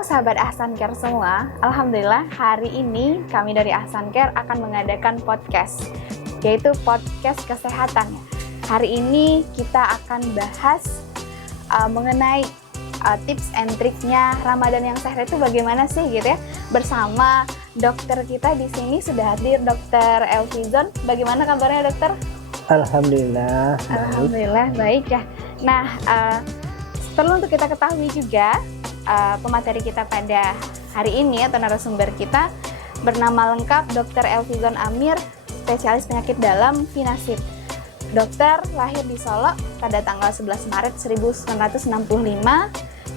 Halo sahabat Ahsan Care semua, Alhamdulillah hari ini kami dari Ahsan Care akan mengadakan podcast, yaitu podcast kesehatan. Hari ini kita akan bahas mengenai tips and triknya Ramadan yang sehat itu bagaimana sih gitu ya. Bersama dokter kita di sini sudah hadir Dr. Elvizon. Bagaimana kabarnya dokter? Alhamdulillah. Alhamdulillah baik ya. Nah, perlu untuk kita ketahui juga pemateri kita pada hari ini atau narasumber kita bernama lengkap Dr. Elvizon Amir, spesialis penyakit dalam FINASIP. Dokter lahir di Solo pada tanggal 11 Maret 1965,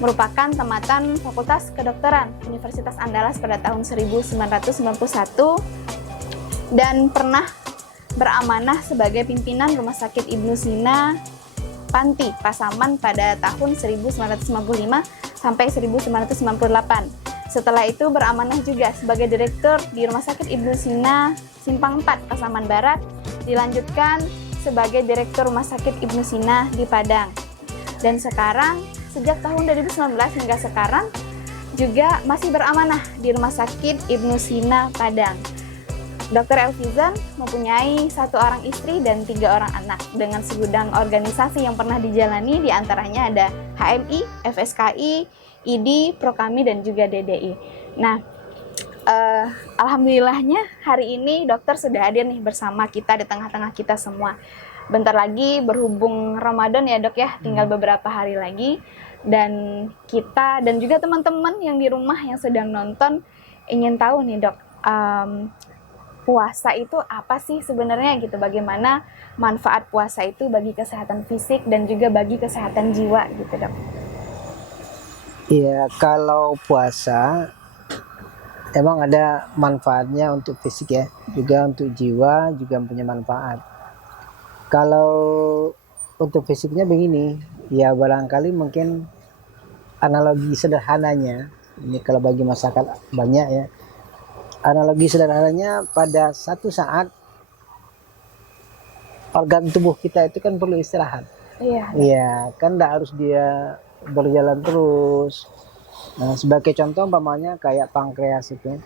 merupakan tamatan Fakultas Kedokteran Universitas Andalas pada tahun 1991 dan pernah beramanah sebagai pimpinan Rumah Sakit Ibnu Sina Panti Pasaman pada tahun 1955 sampai 1998. Setelah itu beramanah juga sebagai direktur di Rumah Sakit Ibnu Sina Simpang 4 Pasaman Barat, dilanjutkan sebagai direktur Rumah Sakit Ibnu Sina di Padang. Dan sekarang sejak tahun 2019 hingga sekarang juga masih beramanah di Rumah Sakit Ibnu Sina Padang. Dr. Elvizon mempunyai 1 orang istri dan 3 orang anak dengan segudang organisasi yang pernah dijalani, diantaranya ada HMI, FSKI, ID, Prokami, dan juga DDI. Nah, alhamdulillahnya hari ini dokter sudah hadir nih bersama kita di tengah-tengah kita semua. Bentar lagi berhubung Ramadan ya dok ya, tinggal beberapa hari lagi. Dan kita dan juga teman-teman yang di rumah yang sedang nonton ingin tahu nih dok, puasa itu apa sih sebenarnya gitu, bagaimana manfaat puasa itu bagi kesehatan fisik dan juga bagi kesehatan jiwa gitu dok. Iya, kalau puasa emang ada manfaatnya untuk fisik ya, juga untuk jiwa juga punya manfaat. Kalau untuk fisiknya begini, ya barangkali mungkin analogi sederhananya, ini kalau bagi masyarakat banyak ya, analogi sederhananya pada satu saat organ tubuh kita itu kan perlu istirahat. Iya, kan tidak harus dia berjalan terus. Nah, sebagai contoh umpamanya kayak pankreas itu.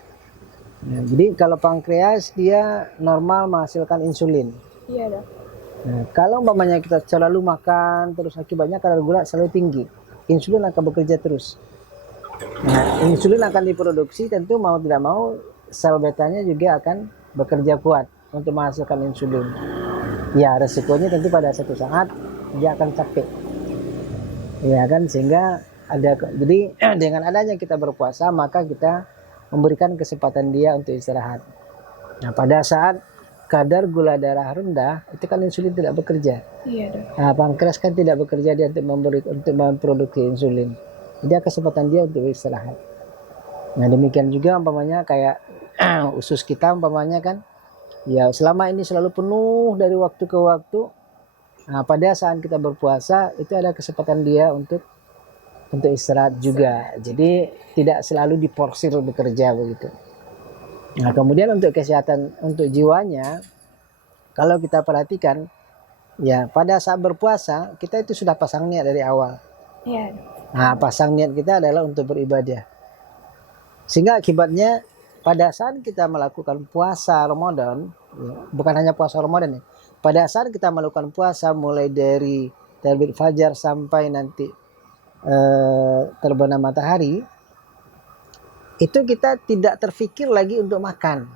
Nah, jadi kalau pankreas dia normal menghasilkan insulin. Iya dok. Nah, kalau umpamanya kita selalu makan terus akibatnya kadar gula selalu tinggi, insulin akan bekerja terus. Nah, insulin akan diproduksi, tentu mau tidak mau sel betanya juga akan bekerja kuat untuk menghasilkan insulin. Ya, resikonya tentu pada satu saat dia akan capek. Ya kan, sehingga jadi dengan adanya kita berpuasa maka kita memberikan kesempatan dia untuk istirahat. Nah, pada saat kadar gula darah rendah itu kan insulin tidak bekerja. Iya dok. Nah, pankreas kan tidak bekerja dia untuk memproduksi insulin. Jadi kesempatan dia untuk istirahat. Nah, demikian juga umpamanya kayak usus kita umpamanya kan, ya selama ini selalu penuh dari waktu ke waktu. Nah, pada saat kita berpuasa itu ada kesempatan dia untuk istirahat juga. Jadi tidak selalu diporsir bekerja begitu. Nah, kemudian untuk kesehatan untuk jiwanya, kalau kita perhatikan ya pada saat berpuasa kita itu sudah pasang niat dari awal. Iya. Nah, pasang niat kita adalah untuk beribadah. Sehingga akibatnya pada saat kita melakukan puasa Ramadan, ya, bukan hanya puasa Ramadan ya, pada saat kita melakukan puasa mulai dari terbit fajar sampai nanti terbenam matahari, itu kita tidak terfikir lagi untuk makan,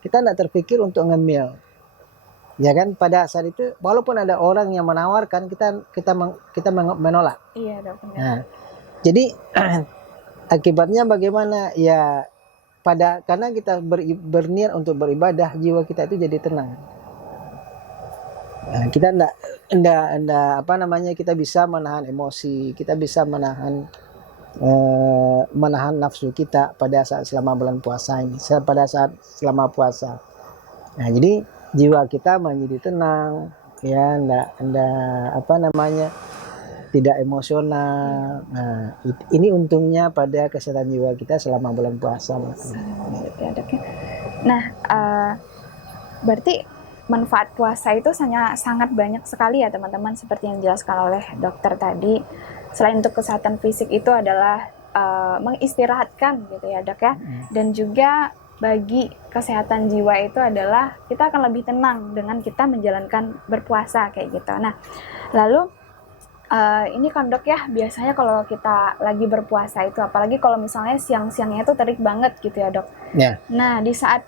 kita tidak terfikir untuk ngemil, ya kan. Pada saat itu walaupun ada orang yang menawarkan, kita menolak. Iya dok. Nah, jadi akibatnya bagaimana ya, karena kita berniat untuk beribadah, jiwa kita itu jadi tenang. Nah, kita kita bisa menahan emosi, kita bisa menahan nafsu kita pada saat selama bulan puasa ini, selama puasa. Nah, jadi jiwa kita menjadi tenang, ya, tidak emosional. Nah, ini untungnya pada kesehatan jiwa kita selama bulan puasa. Nah, berarti manfaat puasa itu sangat banyak sekali ya teman-teman, seperti yang dijelaskan oleh dokter tadi. Selain untuk kesehatan fisik itu adalah mengistirahatkan gitu ya dok ya. Dan juga bagi kesehatan jiwa itu adalah kita akan lebih tenang dengan kita menjalankan berpuasa kayak gitu. Nah, lalu ini kan dok ya, biasanya kalau kita lagi berpuasa itu, apalagi kalau misalnya siang-siangnya itu terik banget gitu ya dok. Ya. Nah, di saat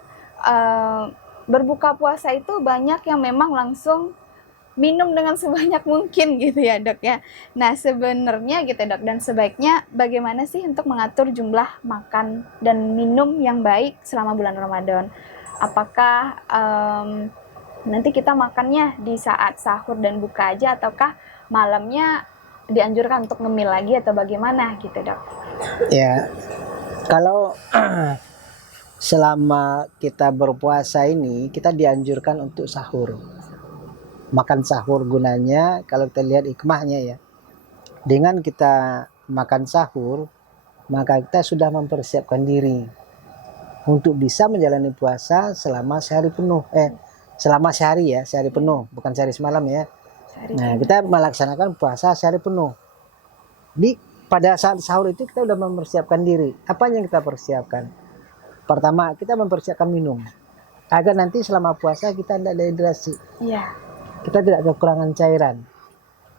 berbuka puasa itu banyak yang memang langsung minum dengan sebanyak mungkin gitu ya dok ya. Nah sebenarnya gitu dok, dan sebaiknya bagaimana sih untuk mengatur jumlah makan dan minum yang baik selama bulan Ramadan? Apakah nanti kita makannya di saat sahur dan buka aja, ataukah malamnya dianjurkan untuk ngemil lagi atau bagaimana gitu dok? Ya, kalau selama kita berpuasa ini kita dianjurkan untuk sahur. Makan sahur gunanya, kalau kita lihat hikmahnya ya, dengan kita makan sahur maka kita sudah mempersiapkan diri untuk bisa menjalani puasa selama sehari penuh, selama sehari ya, sehari penuh, bukan sehari semalam ya. Nah kita melaksanakan puasa sehari penuh. Pada saat sahur itu kita sudah mempersiapkan diri. Apa yang kita persiapkan? Pertama, kita mempersiapkan minum agar nanti selama puasa kita tidak dehidrasi. Iya. Kita tidak kekurangan cairan.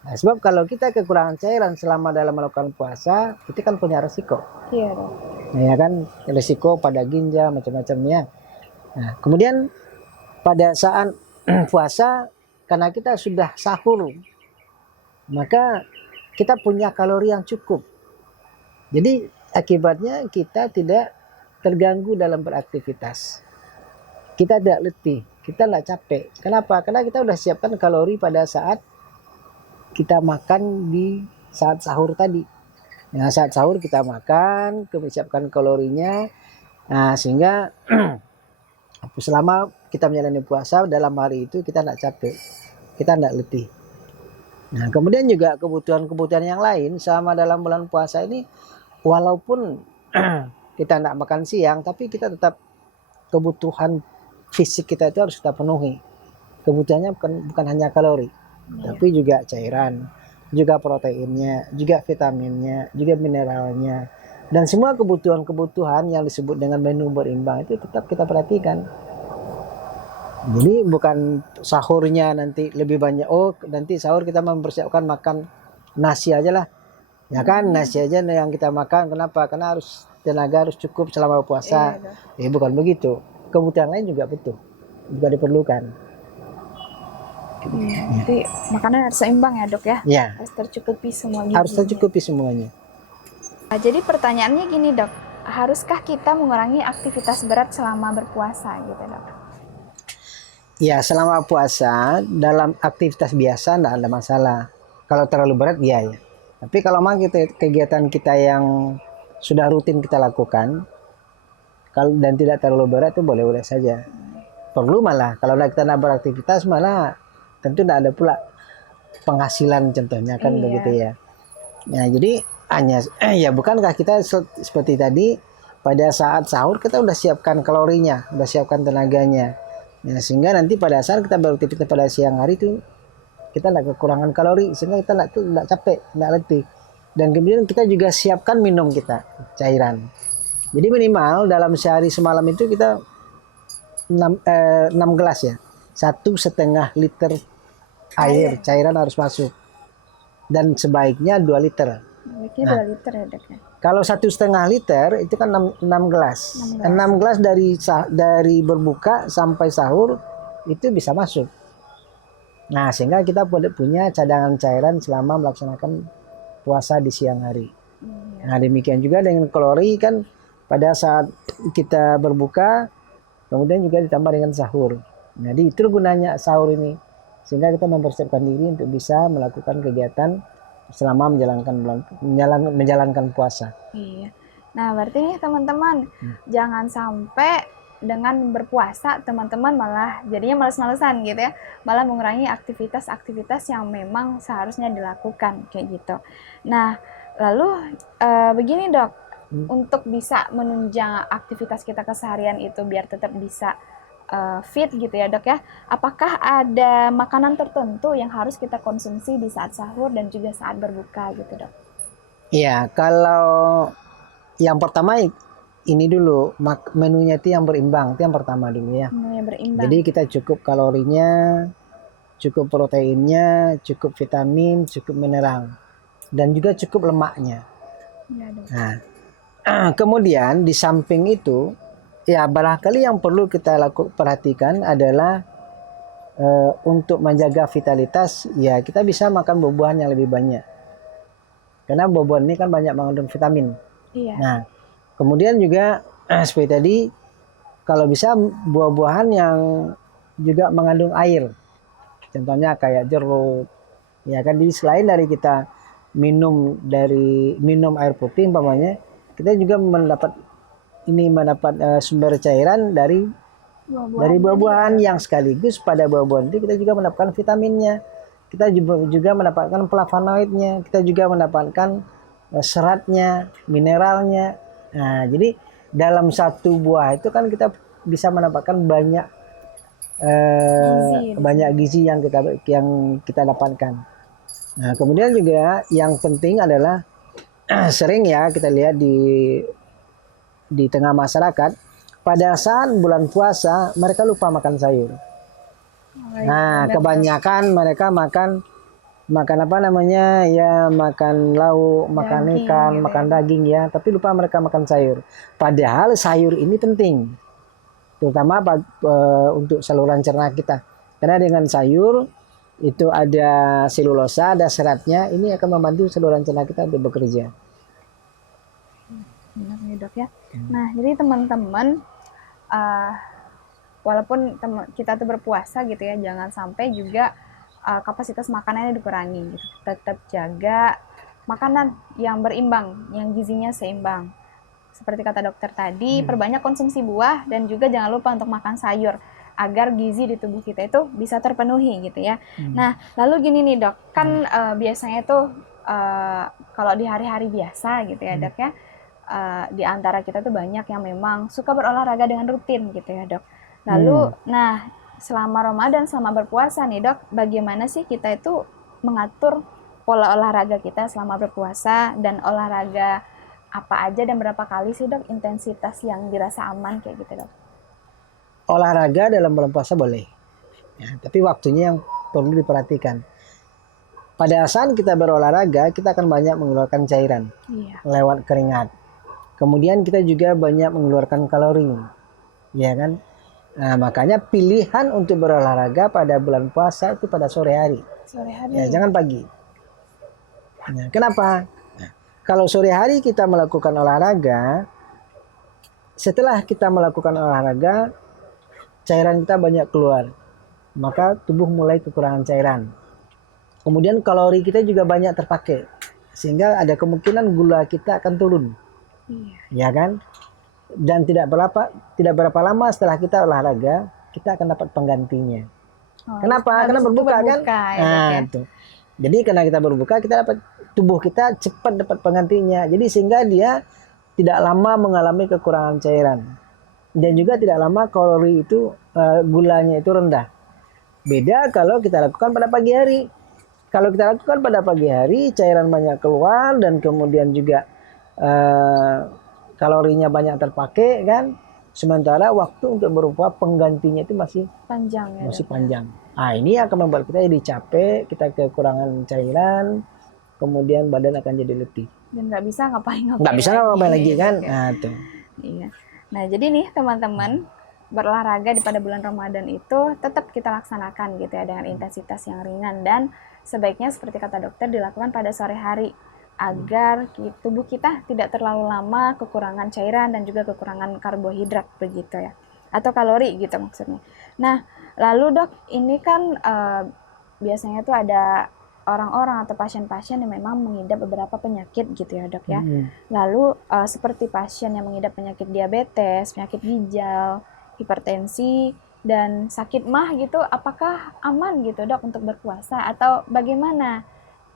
Nah, sebab kalau kita kekurangan cairan selama dalam melakukan puasa, itu kan punya resiko. Iya dok. Nah, ya kan, resiko pada ginjal macam-macamnya. Nah, kemudian pada saat puasa, karena kita sudah sahur, maka kita punya kalori yang cukup. Jadi akibatnya kita tidak terganggu dalam beraktivitas. Kita tidak letih, kita tidak capek. Kenapa? Karena kita sudah siapkan kalori pada saat kita makan di saat sahur tadi. Nah, saat sahur kita makan, kita siapkan kalorinya. Nah, sehingga selama kita menjalani puasa dalam hari itu kita tidak capek, kita tidak letih. Nah, kemudian juga kebutuhan-kebutuhan yang lain selama dalam bulan puasa ini, walaupun kita tidak makan siang, tapi kita tetap kebutuhan fisik kita itu harus kita penuhi. Kebutuhannya bukan hanya kalori, tapi juga cairan, juga proteinnya, juga vitaminnya, juga mineralnya, dan semua kebutuhan-kebutuhan yang disebut dengan menu berimbang itu tetap kita perhatikan. Jadi bukan sahurnya nanti lebih banyak, nanti sahur kita mempersiapkan makan nasi aja lah, ya kan, nasi aja yang kita makan. Kenapa? Karena harus tenaga harus cukup selama puasa. Bukan begitu. Kebutuhan lain juga juga diperlukan. Jadi makanan harus seimbang ya dok ya? Ya. Harus tercukupi semua gizi. Harus tercukupi semuanya. Nah, jadi pertanyaannya gini dok, haruskah kita mengurangi aktivitas berat selama berpuasa gitu dok? Ya, selama puasa dalam aktivitas biasa tidak ada masalah. Kalau terlalu berat ya. Tapi kalau memang kegiatan kita yang sudah rutin kita lakukan, dan tidak terlalu berat itu boleh-boleh saja. Perlu malah kalau kita nak beraktivitas malah tentu tidak ada pula penghasilan contohnya kan. Begitu ya. Nah, jadi hanya bukankah kita seperti tadi pada saat sahur kita udah siapkan kalorinya, udah siapkan tenaganya. Ya, sehingga nanti pada saat kita beraktivitas pada siang hari itu kita tidak kekurangan kalori, sehingga kita tidak capek, tidak letih. Dan kemudian kita juga siapkan minum kita, cairan. Jadi minimal dalam sehari semalam itu kita 6 gelas ya, 1,5 liter air cairan harus masuk, dan sebaiknya 2 liter. Baiknya 2 liter ya dok ya. Kalau 1,5 liter itu kan 6 gelas. 6 gelas dari berbuka sampai sahur itu bisa masuk. Nah, sehingga kita punya cadangan cairan selama melaksanakan puasa di siang hari. Nah, demikian juga dengan kalori kan pada saat kita berbuka, kemudian juga ditambah dengan sahur. Jadi itu gunanya sahur ini, sehingga kita mempersiapkan diri untuk bisa melakukan kegiatan selama menjalankan puasa. Iya. Nah, berarti nih teman-teman, jangan sampai dengan berpuasa teman-teman malah jadinya males-malesan gitu ya, malah mengurangi aktivitas-aktivitas yang memang seharusnya dilakukan kayak gitu. Nah, lalu begini dok, untuk bisa menunjang aktivitas kita keseharian itu biar tetap bisa fit gitu ya dok ya, apakah ada makanan tertentu yang harus kita konsumsi di saat sahur dan juga saat berbuka gitu dok? Iya, kalau yang pertama ini dulu, menunya itu yang berimbang, itu yang pertama dulu ya. Menu yang berimbang. Jadi kita cukup kalorinya, cukup proteinnya, cukup vitamin, cukup mineral, dan juga cukup lemaknya. Ya, Dok. Nah, kemudian di samping itu, ya barangkali yang perlu kita perhatikan adalah untuk menjaga vitalitas, ya kita bisa makan buah-buahan yang lebih banyak. Karena buah-buahan ini kan banyak mengandung vitamin. Iya. Nah, kemudian juga seperti tadi, kalau bisa buah-buahan yang juga mengandung air. Contohnya kayak jeruk. Ya kan, jadi selain dari kita minum air putih umpamanya, kita juga mendapat sumber cairan dari buah-buahan yang sekaligus pada buah-buahan itu kita juga mendapatkan vitaminnya. Kita juga mendapatkan flavonoidnya, kita juga mendapatkan seratnya, mineralnya. Nah, jadi dalam satu buah itu kan kita bisa mendapatkan banyak gizi yang kita dapatkan. Nah, kemudian juga yang penting adalah sering ya kita lihat di tengah masyarakat, pada saat bulan puasa mereka lupa makan sayur. Nah, kebanyakan mereka makan apa namanya ya, makan lauk, makan Daging, ikan, gitu makan ya. daging ya, tapi lupa mereka makan sayur. Padahal sayur ini penting, terutama untuk saluran cerna kita. Karena dengan sayur itu ada selulosa, ada seratnya, ini akan membantu saluran cerna kita untuk bekerja. Benar nih, Dok ya. Nah, jadi teman-teman, walaupun kita tuh berpuasa gitu ya, jangan sampai juga kapasitas makanannya dikurangi gitu. Tetap jaga makanan yang berimbang, yang gizinya seimbang. Seperti kata dokter tadi, perbanyak konsumsi buah dan juga jangan lupa untuk makan sayur agar gizi di tubuh kita itu bisa terpenuhi gitu ya. Nah, lalu gini nih, Dok, kan biasanya tuh kalau di hari-hari biasa gitu ya, Dok ya, di antara kita tuh banyak yang memang suka berolahraga dengan rutin gitu ya, Dok. Lalu, nah selama Ramadan, selama berpuasa nih, Dok, bagaimana sih kita itu mengatur pola olahraga kita selama berpuasa, dan olahraga apa aja dan berapa kali sih, Dok, intensitas yang dirasa aman kayak gitu, Dok? Olahraga dalam bulan puasa boleh, ya, tapi waktunya yang perlu diperhatikan. Pada saat kita berolahraga, kita akan banyak mengeluarkan cairan lewat keringat. Kemudian kita juga banyak mengeluarkan kalori, ya kan? Nah, makanya pilihan untuk berolahraga pada bulan puasa itu pada sore hari. Ya, jangan pagi. Nah, kenapa? Nah, kalau sore hari kita melakukan olahraga, setelah kita melakukan olahraga, cairan kita banyak keluar, maka tubuh mulai kekurangan cairan. Kemudian kalori kita juga banyak terpakai, sehingga ada kemungkinan gula kita akan turun, ya kan? Dan tidak berapa lama setelah kita olahraga, kita akan dapat penggantinya. Kenapa? Karena berbuka kan? Nah, itu. Jadi karena kita berbuka, kita dapat, tubuh kita cepat dapat penggantinya. Jadi sehingga dia tidak lama mengalami kekurangan cairan. Dan juga tidak lama kalori itu, gulanya itu rendah. Beda kalau kita lakukan pada pagi hari. Kalau kita lakukan pada pagi hari, cairan banyak keluar dan kemudian juga kalorinya banyak terpakai kan, sementara waktu untuk berbuka penggantinya itu masih panjang ya, panjang. Nah, ini akan membuat kita jadi capek, kita kekurangan cairan, kemudian badan akan jadi letih dan nggak bisa ngapain lagi kan. Nah, tuh. Iya. Nah, jadi nih teman-teman, berolahraga di pada bulan Ramadan itu tetap kita laksanakan gitu ya, dengan intensitas yang ringan, dan sebaiknya seperti kata dokter dilakukan pada sore hari agar tubuh kita tidak terlalu lama kekurangan cairan dan juga kekurangan karbohidrat begitu ya, atau kalori gitu maksudnya. Nah, lalu Dok, ini kan biasanya tuh ada orang-orang atau pasien-pasien yang memang mengidap beberapa penyakit gitu ya, Dok ya. Lalu seperti pasien yang mengidap penyakit diabetes, penyakit ginjal, hipertensi, dan sakit mah gitu, apakah aman gitu, Dok, untuk berpuasa atau bagaimana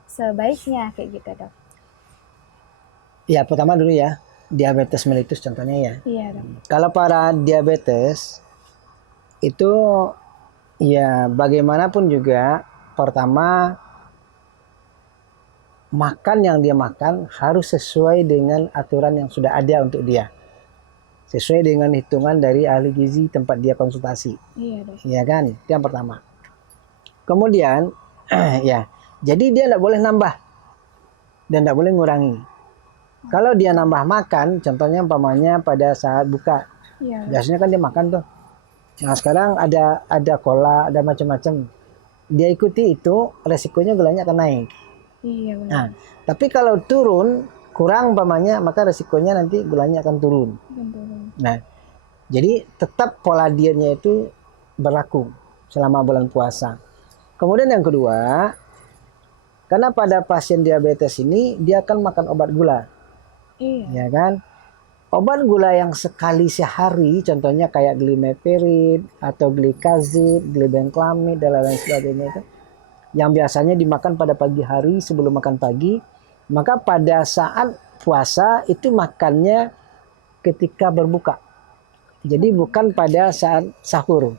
sebaiknya kayak gitu, Dok? Ya, pertama dulu ya, diabetes mellitus contohnya ya. Iya, Dok. Kalau para diabetes itu ya bagaimanapun juga, pertama makan yang dia makan harus sesuai dengan aturan yang sudah ada untuk dia. Sesuai dengan hitungan dari ahli gizi tempat dia konsultasi. Iya, Dok. Ya kan? Itu yang pertama. Kemudian, ya, jadi dia tidak boleh nambah dan tidak boleh ngurangi. Kalau dia nambah makan, contohnya umpamanya pada saat buka, Iya. biasanya kan dia makan tuh. Nah sekarang ada cola, ada macam-macam. Dia ikuti itu, resikonya gulanya akan naik. Iya, benar. Nah, tapi kalau turun, kurang umpamanya, maka resikonya nanti gulanya akan turun. Betul. Nah, jadi tetap pola dietnya itu berlaku selama bulan puasa. Kemudian yang kedua, karena pada pasien diabetes ini dia akan makan obat gula, Iya. ya kan? Obat gula yang sekali sehari, contohnya kayak glimepirid atau glikazid, glibenclamid dan lain sebagainya itu, yang biasanya dimakan pada pagi hari sebelum makan pagi, maka pada saat puasa itu makannya ketika berbuka. Jadi bukan pada saat sahur.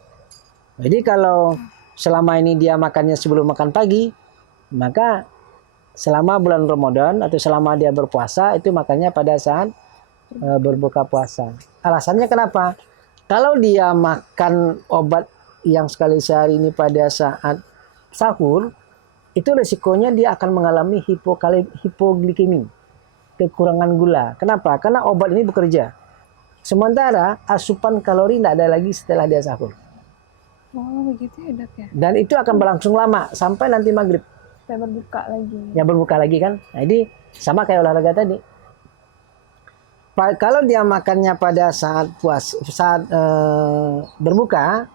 Jadi kalau selama ini dia makannya sebelum makan pagi, maka selama bulan Ramadan atau selama dia berpuasa itu makannya pada saat berbuka puasa. Alasannya kenapa? Kalau dia makan obat yang sekali sehari ini pada saat sahur, itu resikonya dia akan mengalami hipoglikemi, kekurangan gula. Kenapa? Karena obat ini bekerja. Sementara asupan kalori tidak ada lagi setelah dia sahur. Oh, begitu ya, Dok ya. Dan itu akan berlangsung lama sampai nanti maghrib. Saya berbuka lagi. Ya berbuka lagi kan. Nah, ini sama kayak olahraga tadi. Kalau dia makannya pada saat berbuka,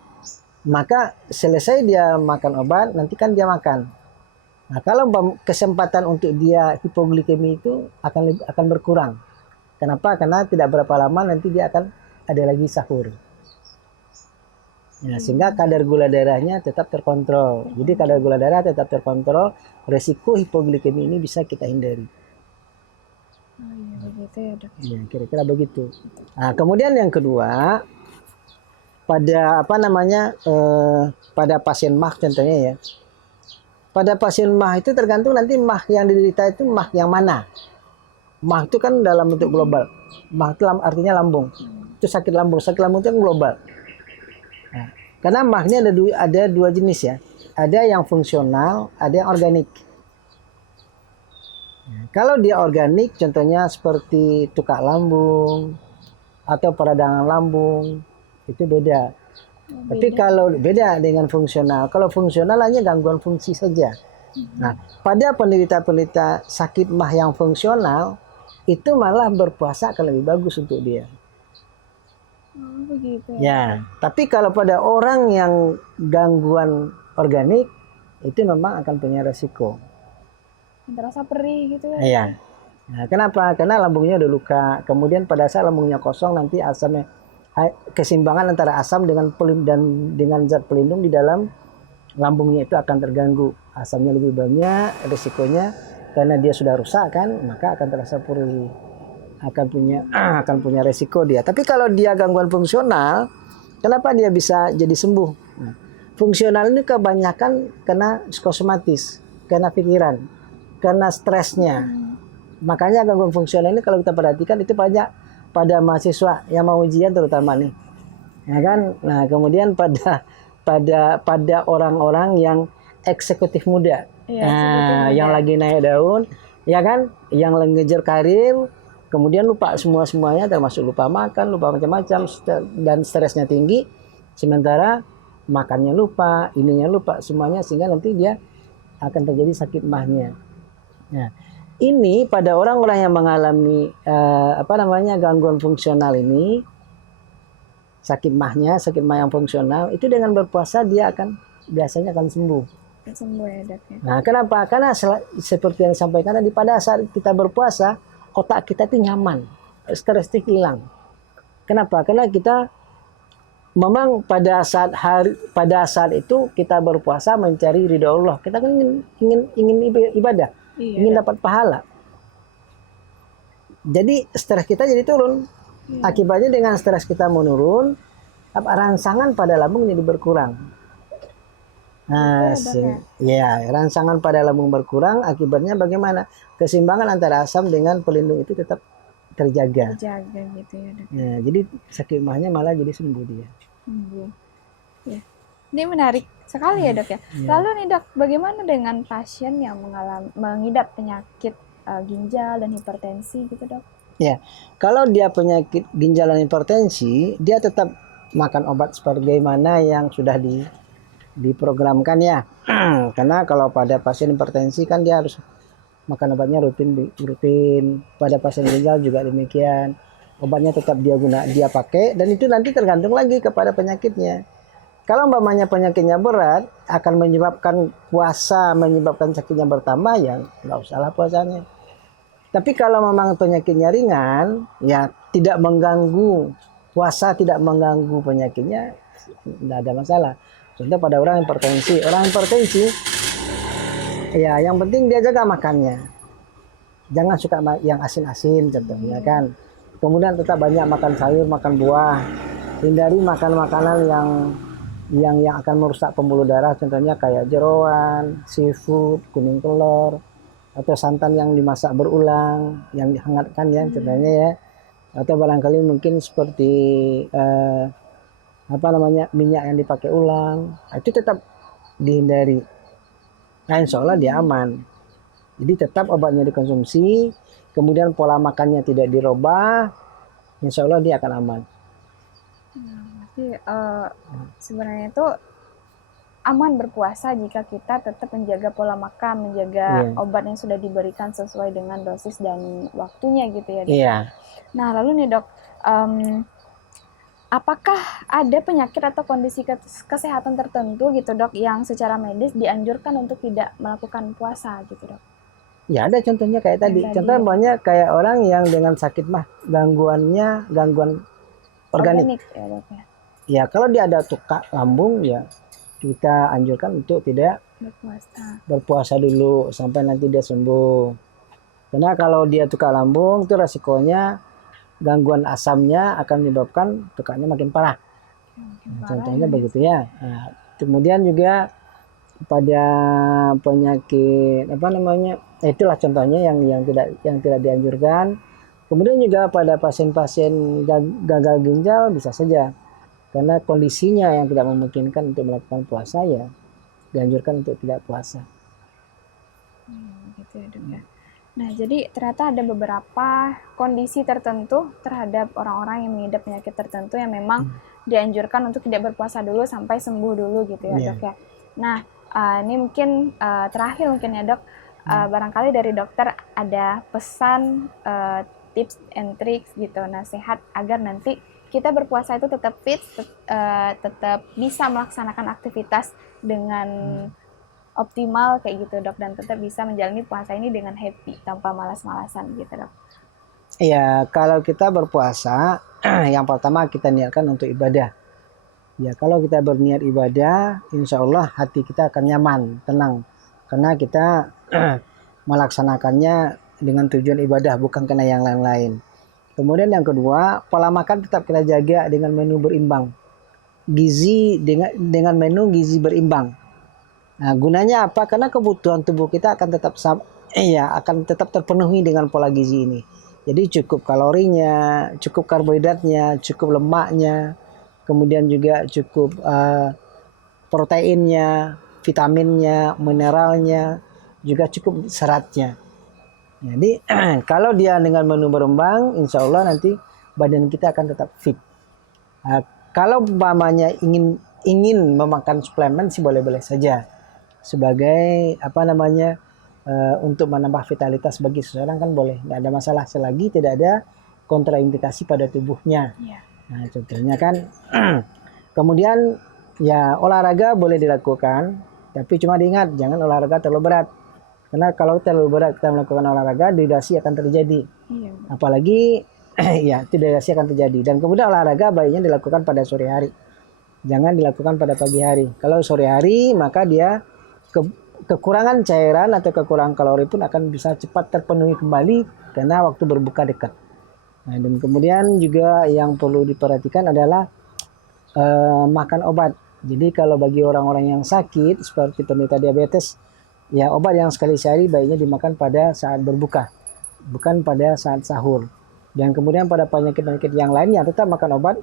maka selesai dia makan obat, nanti kan dia makan. Nah, kalau kesempatan untuk dia hipoglikemi itu akan berkurang. Kenapa? Karena tidak berapa lama nanti dia akan ada lagi sahur. Ya, sehingga kadar gula darahnya tetap terkontrol. Jadi kadar gula darah tetap terkontrol, resiko hipoglikemi ini bisa kita hindari. Oh iya, begitu ya, Dok. Ya, kira-kira begitu. Nah, kemudian yang kedua, pada pada pasien MAH contohnya ya. Pada pasien MAH itu tergantung nanti MAH yang diderita itu MAH yang mana. MAH itu kan dalam bentuk global. MAH itu artinya lambung. Itu sakit lambung. Sakit lambung itu kan global. Nah, karena MAH-nya ada dua jenis ya. Ada yang fungsional, ada yang organik. Kalau dia organik, contohnya seperti tukak lambung atau peradangan lambung, itu beda. Tapi kalau beda dengan fungsional, kalau fungsional hanya gangguan fungsi saja. Nah, pada penderita-penderita sakit MAH yang fungsional, itu malah berpuasa akan lebih bagus untuk dia. Oh, begitu ya. Ya, tapi kalau pada orang yang gangguan organik, itu memang akan punya resiko. Terasa perih gitu ya. Iya. Nah, kenapa? Karena lambungnya udah luka. Kemudian pada saat lambungnya kosong, nanti asamnya keseimbangan antara asam dengan zat pelindung di dalam lambungnya itu akan terganggu. Asamnya lebih banyak, risikonya karena dia sudah rusak kan, maka akan terasa perih. Akan punya resiko dia. Tapi kalau dia gangguan fungsional, kenapa dia bisa jadi sembuh? Nah, fungsional ini kebanyakan kena psikosomatis, kena pikiran, karena stresnya. Makanya gangguan fungsional ini kalau kita perhatikan itu banyak pada mahasiswa yang mau ujian terutama nih, ya kan. Nah kemudian pada orang-orang yang eksekutif muda, yang lagi naik daun, ya kan, yang lagi ngejar karir, kemudian lupa semuanya, termasuk lupa makan, lupa macam-macam, dan stresnya tinggi, sementara makannya lupa, ininya lupa, semuanya, sehingga nanti dia akan terjadi sakit MAH-nya. Nah, ini pada orang-orang yang mengalami gangguan fungsional ini, sakit MAH-nya, sakit MAH yang fungsional, itu dengan berpuasa dia biasanya akan sembuh. Sembuh ya, Dok ya. Nah, kenapa? Karena seperti yang disampaikan tadi, pada saat kita berpuasa, otak kita itu nyaman, stres itu hilang. Kenapa? Karena kita memang pada saat itu kita berpuasa mencari ridha Allah. Kita kan ingin ibadah, ingin dapat pahala. Jadi stres kita jadi turun. Akibatnya dengan stres kita menurun, rangsangan pada lambung jadi berkurang. Nah, Gitu ya, Dok, ya, rangsangan pada lambung berkurang, akibatnya bagaimana? Keseimbangan antara asam dengan pelindung itu tetap terjaga. terjaga gitu ya, Dok. Nah, jadi sakit mahnya malah jadi sembuh dia. Sembuh. Ya. Ini menarik sekali ya, Dok ya. Ya. Lalu nih, Dok, bagaimana dengan pasien yang mengidap penyakit ginjal dan hipertensi gitu, Dok? Ya, kalau dia penyakit ginjal dan hipertensi, dia tetap makan obat sebagaimana yang sudah diprogramkan ya. Karena kalau pada pasien hipertensi kan dia harus makan obatnya rutin. Pada pasien ginjal juga demikian. Obatnya tetap dia pakai, dan itu nanti tergantung lagi kepada penyakitnya. Kalau umpamanya penyakitnya berat, akan menyebabkan menyebabkan sakitnya bertambah, ya nggak usahlah puasanya. Tapi kalau memang penyakitnya ringan, ya tidak mengganggu, puasa tidak mengganggu penyakitnya, tidak ada masalah. Contoh pada orang hipertensi, ya yang penting dia jaga makannya. Jangan suka yang asin-asin contohnya kan. Kemudian tetap banyak makan sayur, makan buah. Hindari makan makanan yang akan merusak pembuluh darah, contohnya kayak jeroan, seafood, kuning telur, atau santan yang dimasak berulang, yang dihangatkan ya contohnya ya. Atau barangkali mungkin seperti minyak yang dipakai ulang, itu tetap dihindari. Nah, insya Allah dia aman. Jadi tetap obatnya dikonsumsi, kemudian pola makannya tidak dirubah, insya Allah dia akan aman. Berarti sebenarnya itu aman berpuasa jika kita tetap menjaga pola makan, menjaga obat yang sudah diberikan sesuai dengan dosis dan waktunya gitu ya, Dok. Iya. Nah, lalu nih, Dok, apakah ada penyakit atau kondisi kesehatan tertentu gitu, Dok, yang secara medis dianjurkan untuk tidak melakukan puasa gitu, Dok? Ya ada contohnya kayak tadi. Contohnya banyak kayak orang yang dengan sakit mah gangguan organik ya, Dok ya. Ya kalau dia ada tukak lambung, ya kita anjurkan untuk tidak berpuasa dulu sampai nanti dia sembuh. Karena kalau dia tukak lambung itu resikonya gangguan asamnya akan menyebabkan tukaknya makin parah. Contohnya begitu ya. Nah, kemudian juga pada penyakit itulah contohnya yang tidak dianjurkan. Kemudian juga pada pasien-pasien gagal ginjal bisa saja, karena kondisinya yang tidak memungkinkan untuk melakukan puasa, ya dianjurkan untuk tidak puasa. Gitu ya, Dok ya. Nah, jadi ternyata ada beberapa kondisi tertentu terhadap orang-orang yang mengidap penyakit tertentu yang memang dianjurkan untuk tidak berpuasa dulu sampai sembuh dulu gitu ya, Dok ya. Nah, ini mungkin terakhir mungkin ya, Dok, barangkali dari dokter ada pesan, tips and tricks gitu, nasihat agar nanti kita berpuasa itu tetap fit, tetap bisa melaksanakan aktivitas dengan optimal kayak gitu, Dok, dan tetap bisa menjalani puasa ini dengan happy tanpa malas-malasan gitu, Dok. Ya, kalau kita berpuasa, yang pertama kita niatkan untuk ibadah. Ya, kalau kita berniat ibadah, insya Allah hati kita akan nyaman, tenang, karena kita melaksanakannya dengan tujuan ibadah, bukan karena yang lain-lain. Kemudian yang kedua, pola makan tetap kita jaga dengan menu berimbang, gizi dengan menu gizi berimbang. Nah, gunanya apa? Karena kebutuhan tubuh kita akan tetap terpenuhi dengan pola gizi ini. Jadi cukup kalorinya, cukup karbohidratnya, cukup lemaknya, kemudian juga cukup proteinnya, vitaminnya, mineralnya, juga cukup seratnya. Jadi kalau dia dengan menu berimbang, insya Allah nanti badan kita akan tetap fit. Kalau umpamanya ingin memakan suplemen sih boleh-boleh saja, sebagai untuk menambah vitalitas bagi seseorang kan boleh, tidak ada masalah selagi tidak ada kontraindikasi pada tubuhnya. Nah, contohnya kan kemudian ya olahraga boleh dilakukan, tapi cuma diingat jangan olahraga terlalu berat. Karena kalau terlalu berat kita melakukan olahraga, dehidrasi akan terjadi. Apalagi ya dehidrasi akan terjadi. Dan kemudian olahraga baiknya dilakukan pada sore hari. Jangan dilakukan pada pagi hari. Kalau sore hari maka dia kekurangan cairan atau kekurangan kalori pun akan bisa cepat terpenuhi kembali karena waktu berbuka dekat. Nah, dan kemudian juga yang perlu diperhatikan adalah makan obat. Jadi kalau bagi orang-orang yang sakit seperti penderita diabetes, ya obat yang sekali sehari baiknya dimakan pada saat berbuka, bukan pada saat sahur. Dan kemudian pada penyakit-penyakit yang lainnya tetap makan obat.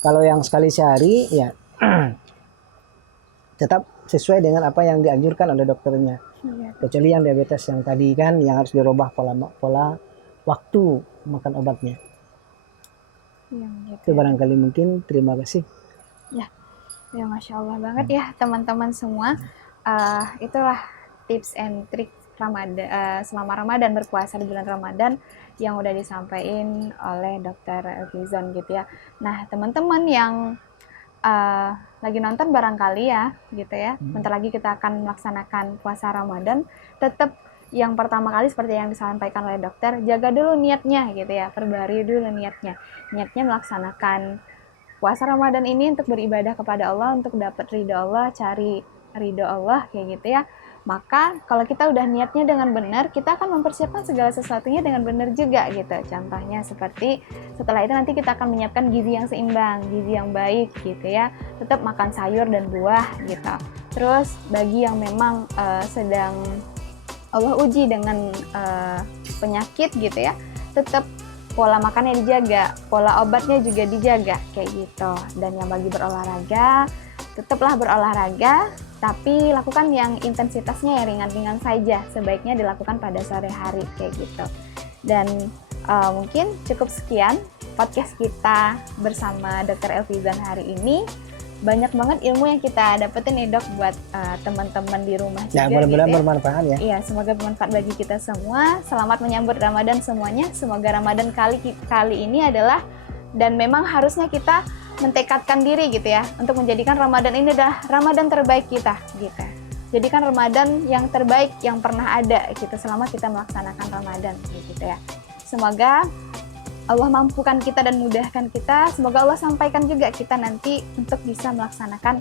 Kalau yang sekali sehari ya tetap sesuai dengan apa yang dianjurkan oleh dokternya. Iya. Kecuali yang diabetes yang tadi kan yang harus dirubah pola waktu makan obatnya. Iya, Itu gitu. barangkali mungkin. Terima kasih. Ya, Masya Allah banget ya teman-teman semua. Itulah tips and trik Ramadan, selama Ramadan, berpuasa di bulan Ramadan yang udah disampaikan oleh Dokter Elvizon gitu ya. Nah, teman-teman yang lagi nonton barangkali ya gitu ya, bentar lagi kita akan melaksanakan puasa Ramadan. Tetap yang pertama kali seperti yang disampaikan oleh dokter, jaga dulu niatnya gitu ya, perbarui dulu niatnya melaksanakan puasa Ramadan ini untuk beribadah kepada Allah, untuk dapat ridho Allah, cari ridho Allah kayak gitu ya. Maka kalau kita udah niatnya dengan benar, kita akan mempersiapkan segala sesuatunya dengan benar juga gitu. Contohnya seperti setelah itu nanti kita akan menyiapkan gizi yang seimbang, gizi yang baik gitu ya. Tetap makan sayur dan buah gitu. Terus bagi yang memang sedang Allah uji dengan penyakit gitu ya, tetap pola makannya dijaga, pola obatnya juga dijaga kayak gitu. Dan yang bagi berolahraga, tetaplah berolahraga, tapi lakukan yang intensitasnya yang ringan-ringan saja. Sebaiknya dilakukan pada sore hari kayak gitu. Dan mungkin cukup sekian podcast kita bersama Dr. Elvizon hari ini. Banyak banget ilmu yang kita dapetin nih dok buat teman-teman di rumah juga. Ya mudah-mudahan gitu ya. bermanfaat ya. Iya, semoga bermanfaat bagi kita semua. Selamat menyambut Ramadan semuanya. Semoga Ramadan kali ini adalah, dan memang harusnya kita mentekadkan diri gitu ya, untuk menjadikan Ramadan ini adalah Ramadan terbaik kita gitu. Jadikan Ramadan yang terbaik yang pernah ada gitu selama kita melaksanakan Ramadan gitu ya. Semoga Allah mampukan kita dan mudahkan kita. Semoga Allah sampaikan juga kita nanti untuk bisa melaksanakan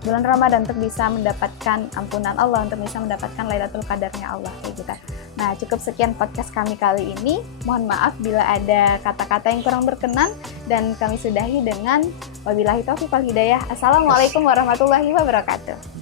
bulan Ramadan, untuk bisa mendapatkan ampunan Allah, untuk bisa mendapatkan Lailatul Qadarnya Allah kayak gitu. Nah, cukup sekian podcast kami kali ini. Mohon maaf bila ada kata-kata yang kurang berkenan, dan kami sudahi dengan wabillahi taufiq wal hidayah. Assalamualaikum warahmatullahi wabarakatuh.